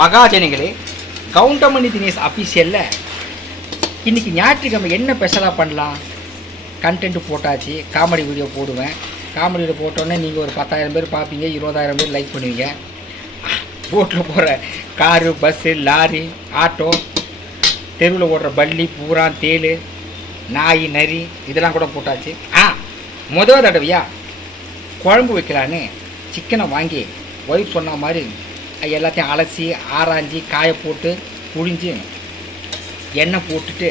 மகாஜனங்களே கவுண்டமணி தினேஷ் அஃபீஷியலில் இன்றைக்கி ஞாயிற்றுக்கிழமை என்ன ஸ்பெஷலாக பண்ணலாம்? கண்டென்ட் போட்டாச்சு காமெடி வீடியோ போடுவேன். காமெடி வீடியோ போட்டோன்னே நீங்கள் ஒரு பத்தாயிரம் பேர் பார்ப்பீங்க இருபதாயிரம் பேர் லைக் பண்ணுவீங்க. போட்டில் போகிற காரு பஸ்ஸு லாரி ஆட்டோ தெருவில் ஓடுற பள்ளி பூரான் தேல் நாய் நரி இதெல்லாம் கூட போட்டாச்சு. ஆ முதல் தடவையா குழம்பு வைக்கலான்னு சிக்கனை வாங்கி ஒய்ஃப் சொன்ன மாதிரி எல்லாத்தையும் அலசி ஆராய்ஞ்சி காய போட்டு புழிஞ்சு எண்ணெய் போட்டுட்டு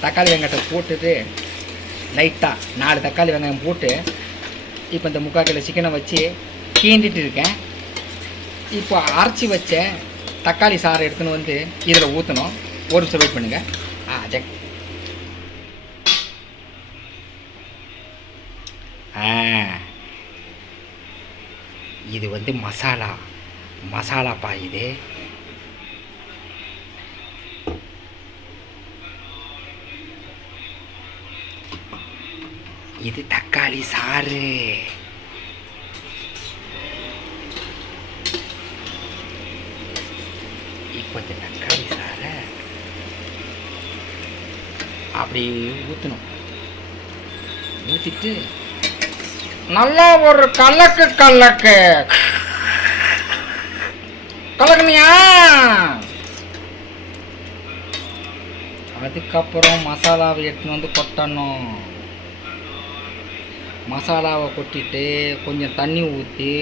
தக்காளி வெங்காயத்தை போட்டுட்டு லைட்டாக நாலு தக்காளி வெங்காயம் போட்டு இப்போ இந்த முக்கால் கிலோ சிக்கனை வச்சு கீண்டிட்டு இருக்கேன். இப்போ அரைச்சி வச்ச தக்காளி சாறு எடுத்துன்னு வந்து இதில் ஊற்றணும் ஒரு நிமிஷம் வெயிட் பண்ணுங்கள் ஆ ஜக் ஆ. இது வந்து மசாலா. மசாலாப்பா இது. இது தக்காளி சாறு. இப்போ இந்த தக்காளி சாறை. அப்படி ஊற்றணும் ஊற்றிட்டு நல்லா ஒரு கலக்கு கலக்கு. கலக்கலையா அதுக்கப்புறம் மசாலாவை எடுத்துன்னு வந்து கொட்டணும். மசாலாவை கொட்டிட்டு கொஞ்சம் தண்ணி ஊற்றி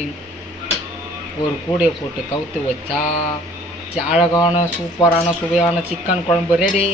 ஒரு கூடையை போட்டு கவுத்து வச்சா அழகான சூப்பரான சுவையான சிக்கன் குழம்பு ரெடி